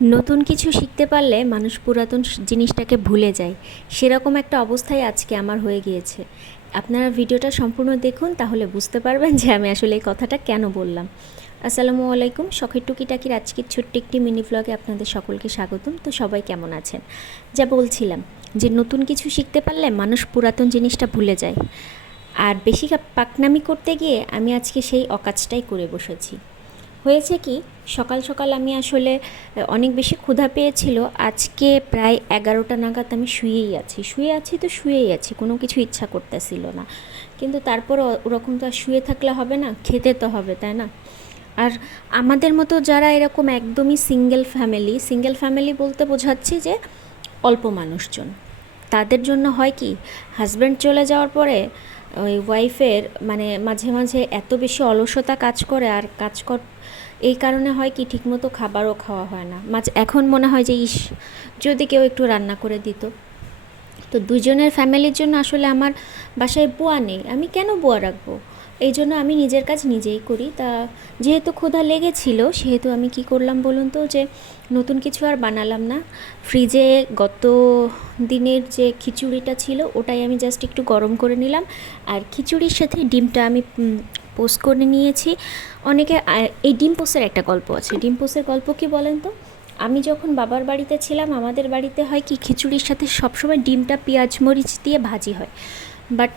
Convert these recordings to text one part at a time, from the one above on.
নতুন কিছু শিখতে পারলে মানুষ পুরাতন জিনিসটাকে ভুলে যায়, সেরকম একটা অবস্থায় আজকে আমার হয়ে গিয়েছে। আপনারা ভিডিওটা সম্পূর্ণ দেখুন, তাহলে বুঝতে পারবেন যে আমি আসলে এই কথাটা কেন বললাম। আসসালামু আলাইকুম, শখের টুকিটাকির আজকের ছোট্ট একটি মিনি ব্লগে আপনাদের সকলকে স্বাগতম। তো সবাই কেমন আছেন? যা বলছিলাম যে নতুন কিছু শিখতে পারলে মানুষ পুরাতন জিনিসটা ভুলে যায়, আর বেশি পাকনামি করতে গিয়ে আমি আজকে সেই অকাজটাই করে বসেছি। হয়েছে কি, সকাল সকাল আমি আসলে অনেক বেশি ক্ষুধা পেয়েছিল। আজকে প্রায় 11টা নাগাদ আমি শুয়েই আছি, কোনো কিছু ইচ্ছা করতেছিল না। কিন্তু তারপর ওরকম তো আর শুয়ে থাকলে হবে না, খেতে তো হবে, তাই না? আর আমাদের মতো যারা এরকম একদমই সিঙ্গেল ফ্যামিলি বলতে বোঝাচ্ছি যে অল্প মানুষজন, তাদের জন্য হয় কি, হাজব্যান্ড চলে যাওয়ার পরে ওই ওয়াইফের মানে মাঝে মাঝে এত বেশি অলসতা কাজ করে, আর এই কারণে হয় কি, ঠিকমতো খাবারও খাওয়া হয় না। এখন মনে হয় যে যদি কেউ একটু রান্না করে দিত। তো দুজনের ফ্যামিলির জন্য আসলে আমার বাসায় বুয়া নেই, আমি কেন বুয়া রাখবো? এই জন্য আমি নিজের কাজ নিজেই করি। তা যেহেতু ক্ষুধা লেগেছিল, সেহেতু আমি কি করলাম বলুন তো, যে নতুন কিছু আর বানালাম না। ফ্রিজে গত দিনের যে খিচুড়িটা ছিল, ওটাই আমি জাস্ট একটু গরম করে নিলাম, আর খিচুড়ির সাথে ডিমটা আমি পোস্ট করে নিয়েছি। অনেকে এই ডিম পোস্টের একটা গল্প আছে। ডিম পোস্টের গল্প কি বলেন তো? আমি যখন বাবার বাড়িতে ছিলাম, আমাদের বাড়িতে হয় কি, খিচুড়ির সাথে সবসময় ডিমটা পেঁয়াজ মরিচ দিয়ে ভাজি হয়। বাট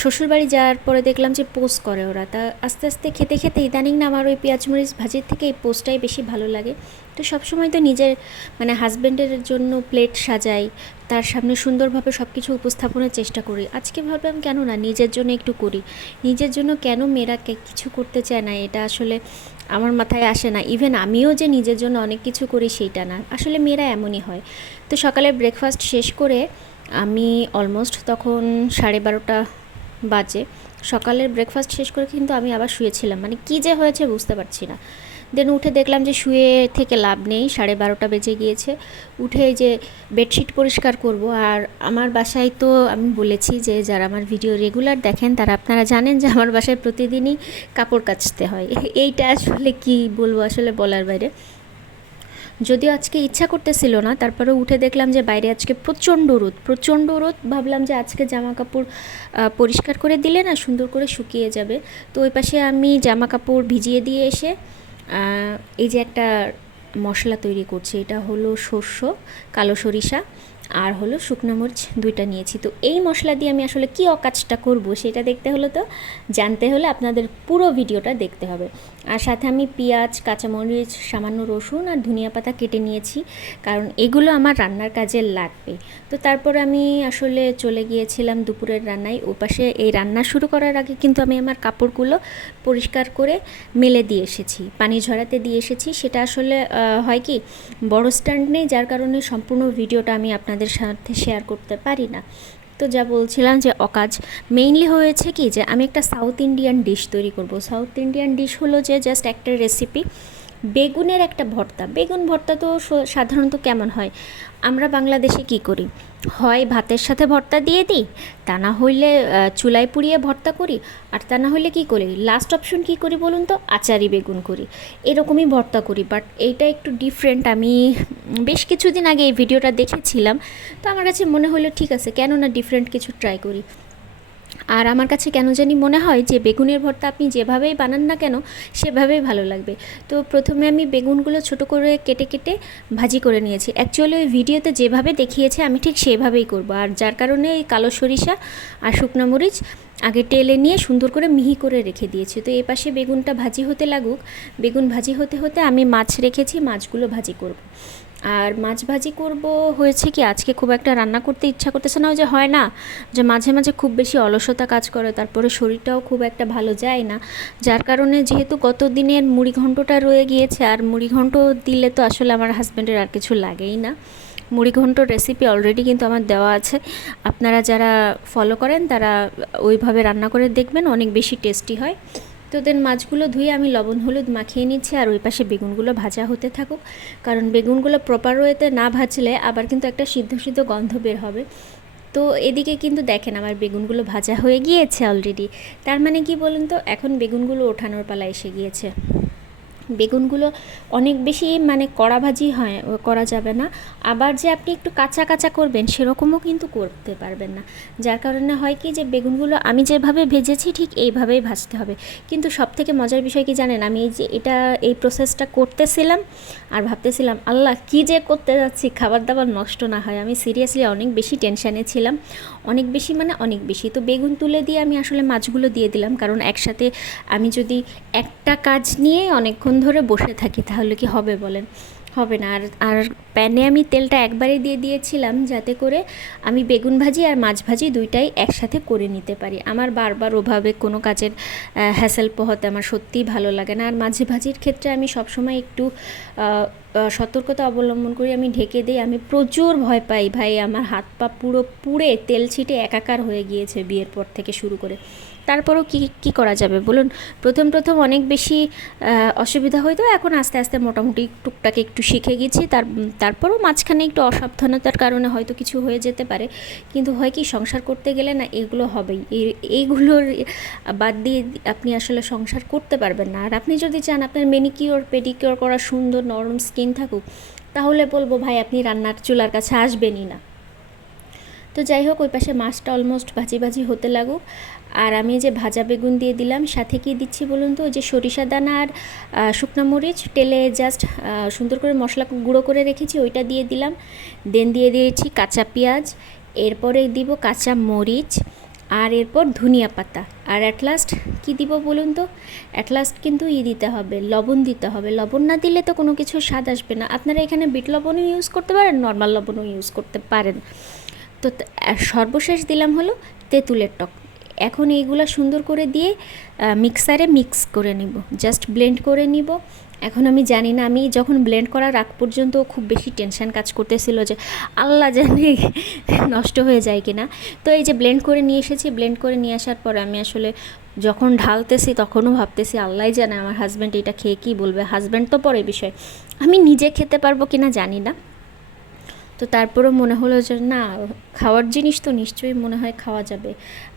শ্বশুরবাড়ি যাওয়ার পরে দেখলাম যে পোস্ট করে ওরা। তা আস্তে আস্তে খেতে খেতে ইদানিং না আমার ওই পেঁয়াজ মরিচ ভাজির থেকে এই পোস্টটাই বেশি ভালো লাগে। তো সবসময় তো নিজের মানে হাজব্যান্ডের জন্য প্লেট সাজাই, তার সামনে সুন্দরভাবে সব কিছু উপস্থাপনের চেষ্টা করি। আজকে ভাবলাম কেন না নিজের জন্য একটু করি। নিজের জন্য কেন মেয়েরা কিছু করতে চায় না, এটা আসলে আমার মাথায় আসে না। ইভেন আমিও যে নিজের জন্য অনেক কিছু করি সেইটা না, আসলে মেয়েরা এমনই হয়। তো সকালে ব্রেকফাস্ট শেষ করে আমি অলমোস্ট তখন 12:30 বাজে। সকালের ব্রেকফাস্ট শেষ করে কিন্তু আমি আবার শুয়েছিলাম, মানে কী যে হয়েছে বুঝতে পারছি না। দেন উঠে দেখলাম যে শুয়ে থেকে লাভ নেই, 12:30 বেজে গিয়েছে। উঠে যে বেডশিট পরিষ্কার করব। আর আমার বাসায় তো আমি বলেছি যে যারা আমার ভিডিও রেগুলার দেখেন তারা আপনারা জানেন যে আমার বাসায় প্রতিদিনই কাপড় কাচতে হয়। এইটা আসলে কি বলবো, আসলে বলার বাইরে। যদিও আজকে ইচ্ছা করতেছিল না, তারপরে উঠে দেখলাম যে বাইরে আজকে প্রচণ্ড রোদ। ভাবলাম যে আজকে জামা কাপড় পরিষ্কার করে দিলে না সুন্দর করে শুকিয়ে যাবে। তো ওই পাশে আমি জামা কাপড় ভিজিয়ে দিয়ে এসে এই যে একটা মশলা তৈরি করছি। এটা হলো কালো সরিষা আর হলো শুকনো মরিচ, দুইটা নিয়েছি। তো এই মশলা দিয়ে আমি আসলে কী অকাজটা করব সেটা দেখতে হলে তো জানতে হলে আপনাদের পুরো ভিডিওটা দেখতে হবে। আর সাথে আমি পেঁয়াজ, কাঁচামরিচ, সামান্য রসুন আর ধনিয়া পাতা কেটে নিয়েছি, কারণ এগুলো আমার রান্নার কাজে লাগবে। তো তারপর আমি আসলে চলে গিয়েছিলাম দুপুরের রান্নায়। ওপাশে এই রান্না শুরু করার আগে কিন্তু আমি আমার কাপড়গুলো পরিষ্কার করে মেলে দিয়ে এসেছি, পানি ঝরাতে দিয়ে এসেছি। সেটা আসলে হয় কি, বড় স্ট্যান্ড নেই, যার কারণে সম্পূর্ণ ভিডিওটা আমি আপনাদের সাথে শেয়ার করতে পারি না। তো যা বলছিলাম যে অকাজ মেইনলি হয়েছে কি, যে আমি একটা সাউথ ইন্ডিয়ান ডিশ তৈরি করব। সাউথ ইন্ডিয়ান ডিশ হলো যে জাস্ট একটা রেসিপি, বেগুনের একটা ভর্তা। বেগুন ভর্তা তো সাধারণত কেমন হয়, আমরা বাংলাদেশে কি করি, হয় ভাতের সাথে ভর্তা দিয়ে দিই, তা না হইলে চুলায় পুড়িয়ে ভর্তা করি, আর তা না হইলে কী করি, লাস্ট অপশন কী করি বলুন তো, আচারি বেগুন করি, এরকমই ভর্তা করি। বাট এইটা একটু ডিফারেন্ট। আমি বেশ কিছুদিন আগে এই ভিডিওটা দেখেছিলাম, তো আমার কাছে মনে হলো ঠিক আছে, কেন না ডিফারেন্ট কিছু ট্রাই করি। আর আমার কাছে কেন জানি মনে হয় যে বেগুনের ভর্তা আপনি যেভাবেই বানান না কেন সেভাবেই ভালো লাগবে। তো প্রথমে আমি বেগুনগুলো ছোট করে কেটে কেটে ভাজি করে নিয়েছি। অ্যাকচুয়ালি ওই ভিডিওতে যেভাবে দেখিয়েছে আমি ঠিক সেভাবেই করব। আর যার কারণে এই কালো সরিষা আর শুকনো মরিচ আগে টেলে নিয়ে সুন্দর করে মিহি করে রেখে দিয়েছি। তো এই পাশে বেগুনটা ভাজি হতে লাগুক। বেগুন ভাজি হতে হতে আমি মাছ রেখেছি, মাছগুলো ভাজি করব। আর মাছ ভাজি করব। হয়েছে কি, আজকে খুব একটা রান্না করতে ইচ্ছা করতেছে না। ওই যে হয় না যে মাঝে মাঝে খুব বেশি অলসতা কাজ করে, তারপরে শরীরটাও খুব একটা ভালো যায় না। যার কারণে যেহেতু গত দিনের মুড়িঘণ্টটা রয়ে গিয়েছে, আর মুড়িঘণ্ট দিলে তো আসলে আমার হাজব্যান্ডের আর কিছু লাগেই না। মুড়িঘণ্টর রেসিপি অলরেডি কিন্তু আমার দেওয়া আছে, আপনারা যারা ফলো করেন তারা ওইভাবে রান্না করে দেখবেন, অনেক বেশি টেস্টি হয়। তো দেন মাছগুলো ধুয়ে আমি লবণ হলুদ মাখিয়ে নিচ্ছি, আর ওই পাশে বেগুনগুলো ভাজা হতে থাকুক। কারণ বেগুনগুলো প্রপার ওয়েতে না ভাজলে আবার কিন্তু একটা সিদ্ধ সিদ্ধ গন্ধ বের হবে। তো এদিকে কিন্তু দেখেন আমার বেগুনগুলো ভাজা হয়ে গিয়েছে অলরেডি। তার মানে কি বলুন তো, এখন বেগুনগুলো ওঠানোর পালা এসে গিয়েছে। বেগুনগুলো অনেক বেশি মানে কড়া ভাজি হয় করা যাবে না, আবার যে আপনি একটু কাঁচা কাঁচা করবেন সেরকমও কিন্তু করতে পারবেন না। যার কারণে হয় কি যে বেগুনগুলো আমি যেভাবে ভেজেছি ঠিক এইভাবেই ভাজতে হবে। কিন্তু সবথেকে মজার বিষয় কি জানেন, আমি এই যে এই প্রসেসটা করতেছিলাম আর ভাবতেছিলাম আল্লাহ কী যে করতে যাচ্ছি, খাবার দাবার নষ্ট না হয়। আমি সিরিয়াসলি অনেক বেশি টেনশানে ছিলাম, অনেক বেশি মানে অনেক বেশি। তো বেগুন তুলে দিয়ে আমি আসলে মাছগুলো দিয়ে দিলাম, কারণ একসাথে আমি যদি একটা কাজ নিয়ে অনেকক্ষণ ধরে বসে থাকি তাহলে কি হবে বলেন, হবে না। আর আর প্যানে আমি তেলটা একবারে দিয়ে দিয়েছিলাম যাতে করে আমি বেগুন ভাজি আর মাছ ভাজি দুইটাই একসাথে করে নিতে পারি। আমার বারবার ওভাবে কোনো কাজের হ্যাসেল পোহাতে আমার সত্যিই ভালো লাগে না। আর মাছ ভাজির ক্ষেত্রে আমি সবসময় একটু সতর্কতা অবলম্বন করি, আমি ঢেকে দিই। আমি প্রচুর ভয় পাই ভাই, আমার হাত পা পুরো পুড়ে তেল ছিটে একাকার হয়ে গিয়েছে বিয়ের পর থেকে শুরু করে। তারপরেও কি করা যাবে বলুন, প্রথম অনেক বেশি অসুবিধা হইতো, এখন আস্তে আস্তে মোটামুটি টুকটাক একটু শিখে গেছি। তারপরেও মাঝখানে একটু অসাবধানতার কারণে হয়তো কিছু হয়ে যেতে পারে, কিন্তু হয় কি সংসার করতে গেলে না এগুলো হবেই, এইগুলোর বাদ দিয়ে আপনি আসলে সংসার করতে পারবেন না। আর আপনি যদি চান আপনার ম্যানিকিওর পেডিকিওর করা সুন্দর নরম স্কিন থাকুক, তাহলে বলবো ভাই আপনি রান্নার চুলার কাছে আসবেনই না। তো যাই হোক, ওই পাশে মাছটা অলমোস্ট ভাজি ভাজি হতে লাগুক, আর আমি যে ভাজা বেগুন দিয়ে দিলাম, সাথে কি দিচ্ছি বলুন তো, ওই যে সরিষা দানা আর শুকনো মরিচ তেলে জাস্ট সুন্দর করে মশলা গুঁড়ো করে রেখেছি ওইটা দিয়ে দিলাম। দেন দিয়ে দিয়েছি কাঁচা পেঁয়াজ, এরপরে দিব কাঁচা মরিচ, আর এরপর ধনিয়া পাতা। আর অ্যাট লাস্ট কী দিব বলুন তো, অ্যাট লাস্ট কিন্তু দিতে হবে, লবণ দিতে হবে। লবণ না দিলে তো কোনো কিছু স্বাদ আসবে না। আপনারা এখানে বিট লবণও ইউজ করতে পারেন, নর্মাল লবণও ইউজ করতে পারেন। তো সর্বশেষ দিলাম হলো তেঁতুলের টক। এখন এইগুলো সুন্দর করে দিয়ে মিক্সারে মিক্স করে নিব, জাস্ট ব্লেন্ড করে নিব। এখন আমি জানি না, আমি যখন ব্লেন্ড করার আগ পর্যন্ত খুব বেশি টেনশান কাজ করতেছিল যে আল্লাহ জানে নষ্ট হয়ে যায় কি না। তো এই যে ব্লেন্ড করে নিয়ে এসেছি, ব্লেন্ড করে নিয়ে আসার পর আমি আসলে যখন ঢালতেছি তখনও ভাবতেছি আল্লাহই জানে আমার হাজব্যান্ড এটা খেয়ে কী বলবে। হাজব্যান্ড তো পরে বিষয়, আমি নিজে খেতে পারবো কি না জানি না। তো তারপরেও মনে হলো যে না, খাওয়ার জিনিস তো নিশ্চয়ই মনে হয় খাওয়া যাবে,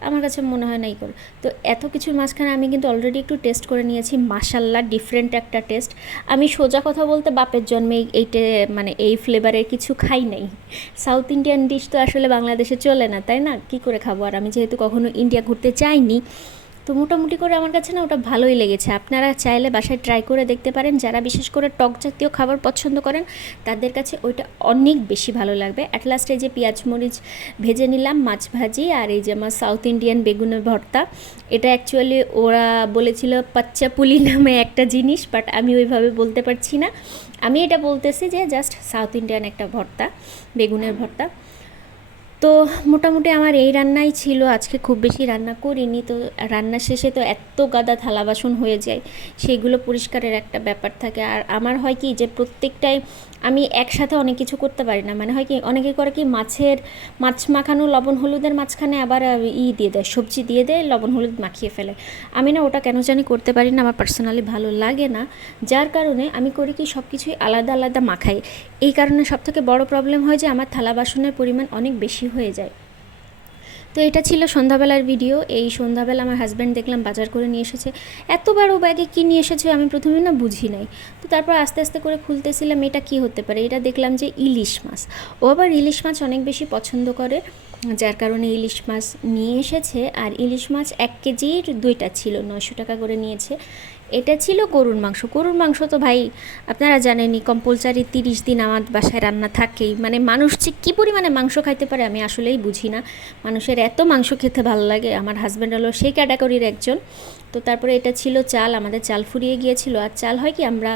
আমার কাছে মনে হয় নাই করে। তো এত কিছুর মাঝখানে আমি কিন্তু অলরেডি একটু টেস্ট করে নিয়েছি, মাশাল্লাহ ডিফারেন্ট একটা টেস্ট। আমি সোজা কথা বলতে বাপের জন্মে এইটে মানে এই ফ্লেভারের কিছু খাই নাই। সাউথ ইন্ডিয়ান ডিশ তো আসলে বাংলাদেশে চলে না, তাই না, কি করে খাবো। আর আমি যেহেতু কখনো ইন্ডিয়া ঘুরতে চাইনি, তো মোটামুটি করে আমার কাছে না ওটা ভালোই লেগেছে। আপনারা চাইলে বাসায় ট্রাই করে দেখতে পারেন, যারা বিশেষ করে টক জাতীয় খাবার পছন্দ করেন তাদের কাছে ওইটা অনেক বেশি ভালো লাগবে। অ্যাট লাস্ট এই যে পেঁয়াজ মরিচ ভেজে নিলাম, মাছ ভাজি, আর এই যে আমার সাউথ ইন্ডিয়ান বেগুনের ভর্তা। এটা অ্যাকচুয়ালি ওরা বলেছিল পাচ্চা পুলি নামে একটা জিনিস, বাট আমি ওইভাবে বলতে পারছি না। আমি এটা বলতেছি যে জাস্ট সাউথ ইন্ডিয়ান একটা ভর্তা, বেগুনের ভর্তা। তো মোটামুটি আমার এই রান্নাই ছিল আজকে, খুব বেশি রান্না করিনি। তো রান্না শেষে তো এত গাদা থালা বাসন হয়ে যায়, সেইগুলো পরিষ্কারের একটা ব্যাপার থাকে। আর আমার হয় কি যে প্রত্যেকটাই আমি একসাথে অনেক কিছু করতে পারি না। মানে হয় কি, অনেকে করে কি মাছ মাখানো লবণ হলুদের মাঝখানে আবার দিয়ে দেয়, সবজি দিয়ে দেয়, লবণ হলুদ মাখিয়ে ফেলে। আমি না ওটা কেন জানি করতে পারি না, আমার পার্সোনালি ভালো লাগে না। যার কারণে আমি করি কি সব কিছুই আলাদা আলাদা মাখাই। এই কারণে সবথেকে বড় প্রবলেম হয় যে আমার থালা বাসনের পরিমাণ অনেক বেশি হয়ে যায়। তো এটা ছিল সন্ধ্যাবেলার ভিডিও। এই সন্ধ্যাবেলা আমার হাজব্যান্ড দেখলাম বাজার করে নিয়ে এসেছে। এতবার ও ব্যাগে কী নিয়ে এসেছে আমি প্রথমে না বুঝি নাই। তো তারপর আস্তে আস্তে করে খুলতেছিলাম এটা কি হতে পারে। এটা দেখলাম যে ইলিশ মাছ। ও আবার ইলিশ মাছ অনেক বেশি পছন্দ করে, যার কারণে ইলিশ মাছ নিয়ে এসেছে। আর ইলিশ মাছ 1 কেজির 2টা ছিল, 900 টাকা করে নিয়েছে। এটা ছিল গরুর মাংস। গরুর মাংস তো ভাই আপনারা জানেনই কম্পালসারি 30 দিন আমার বাসায় রান্না থাকেই। মানে মানুষ যে কী পরিমাণে মাংস খাইতে পারে আমি আসলেই বুঝি না। মানুষের এত মাংস খেতে ভালো লাগে, আমার হাজব্যান্ড হলো সেই ক্যাটাগরির একজন। তো তারপরে এটা ছিল চাল, আমাদের চাল ফুরিয়ে গিয়েছিল। আর চাল হয় কি আমরা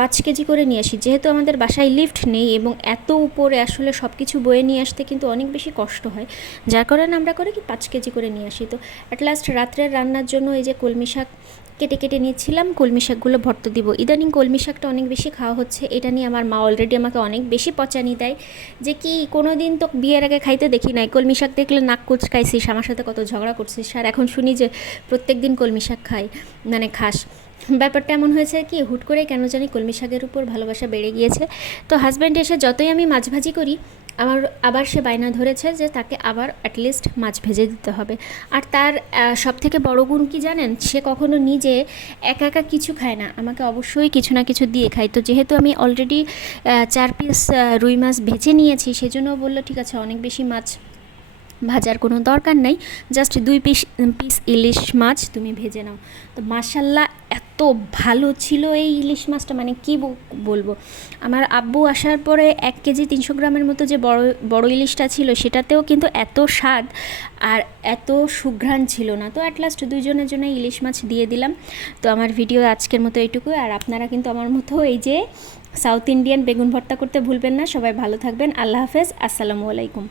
5 কেজি করে নিয়ে আসি, যেহেতু আমাদের বাসায় লিফট নেই এবং এত উপরে আসলে সব কিছু বয়ে নিয়ে আসতে কিন্তু অনেক বেশি কষ্ট হয়, যার কারণে আমরা করে কি 5 কেজি করে নিয়ে আসি। তো অ্যাট লাস্ট রাত্রের রান্নার জন্য এই যে কলমি শাক কেটে নিয়েছিলাম, কলমি শাকগুলো ভর্তা দিব। ইদানিং কলমি শাকটা অনেক বেশি খাওয়া হচ্ছে, এটা নিয়ে আমার মা অলরেডি আমাকে অনেক বেশি পচানি দেয় যে কি কোনো দিন তো বিয়ের আগে খাইতে দেখি নাই, কলমি শাক দেখলে নাক কুচকাইছিস, আমার সাথে কত ঝগড়া করছিস, আর এখন শুনি যে প্রত্যেক দিন কলমি শাক খাই, মানে খাস। ব্যাপারটা এমন হয়েছে কি, হুট করে কেন জানি কলমি শাকের উপর ভালোবাসা বেড়ে গিয়েছে। তো হাজব্যান্ড এসে যতই আমি মাছ ভাজি করি, আমার আবার সে বায়না ধরেছে যে তাকে আবার অ্যাটলিস্ট মাছ ভেজে দিতে হবে। আর তার সবথেকে বড় গুণ কি জানেন, সে কখনো নিজে একা একা কিছু খায় না, আমাকে অবশ্যই কিছু না কিছু দিয়ে খায়। তো যেহেতু আমি অলরেডি 4 পিস রুই মাছ ভেজে নিয়েছি, সেজন্য বললো ঠিক আছে, অনেক বেশি মাছ ভাজার কোনো দরকার নাই, জাস্ট 2 পিস ইলিশ মাছ তুমি ভেজে নাও। তো মাশাল্লাহ এত ভালো ছিল এই ইলিশ মাছটা, মানে কি বলবো। আমার আব্বু আসার পরে 1 কেজি 300 গ্রামের মতো যে বড় বড় ইলিশটা ছিল, সেটাতেও কিন্তু এত স্বাদ আর এত সুঘ্রাণ ছিল না। তো অ্যাট লাস্ট দুইজনের জন্য ইলিশ মাছ দিয়ে দিলাম। তো আমার ভিডিও আজকের মতো এইটুকু। আর আপনারা কিন্তু আমার মতো এই যে সাউথ ইন্ডিয়ান বেগুন ভর্তা করতে ভুলবেন না। সবাই ভালো থাকবেন। আল্লাহ হাফেজ, আসসালামু আলাইকুম।